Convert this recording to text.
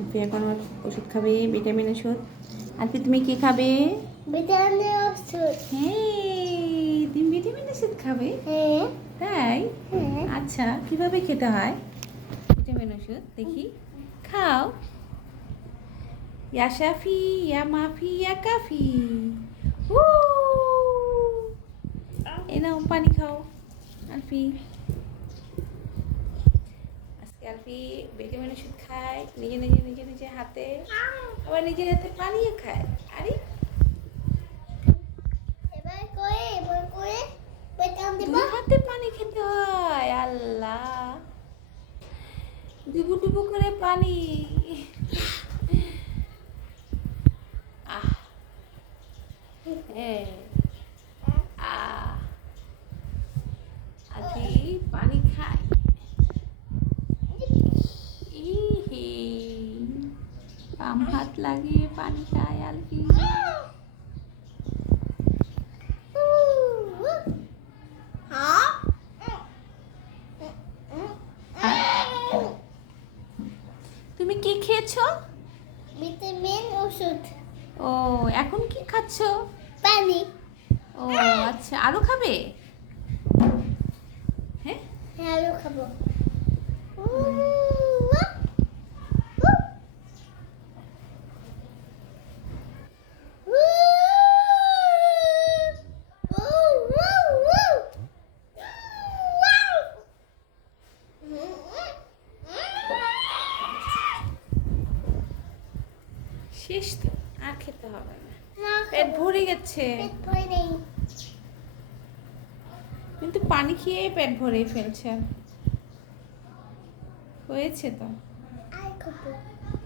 আলফি এখন ওষুধ খাবে, ভিটামিন ওষুধ। আলফি তুমি কি খাবে? ভিটামিন ওষুধ। হ্যাঁ, তুমি ভিটামিন ওষুধ খাবে? হ্যাঁ। তাই? হ্যাঁ। আচ্ছা, কিভাবে খেতে হয় ভিটামিন ওষুধ? দেখি, খাও। ইয়া শাফি, ইয়া মাফি, ইয়া কাফি। উ এই নাও পানি খাও আলফি। আজকে আলফি ভিটামিন ওষুধ খায় নিজে নিজে নিজে নিজে হাতে, আবার নিজের হাতে পানিও খায়। আরে এবার করে বেটাম দিব। দুই হাতে পানি খেতে হয়। আল্লাহ, ডুবু ডুবু করে পানি। আহ হ্যাঁ, আহ আলফি পানি খায়। ইহি, বাম হাত লাগিয়ে পানি খায় আলফি। তুমি কি খেয়েছো? ভিটামিন ওষুধ। ও, এখন কি খাচ্ছো? পানি। ও আচ্ছা, আরো খাবে? হ্যাঁ, হ্যাঁ, আলু খাবো। শেষ তো, আর খেতে হবে না, না, পেট ভরে গেছে। পেট ভরে নেই। কিন্তু পানি খেয়ে পেট ভরে ফেলছে, হয়েছে তো।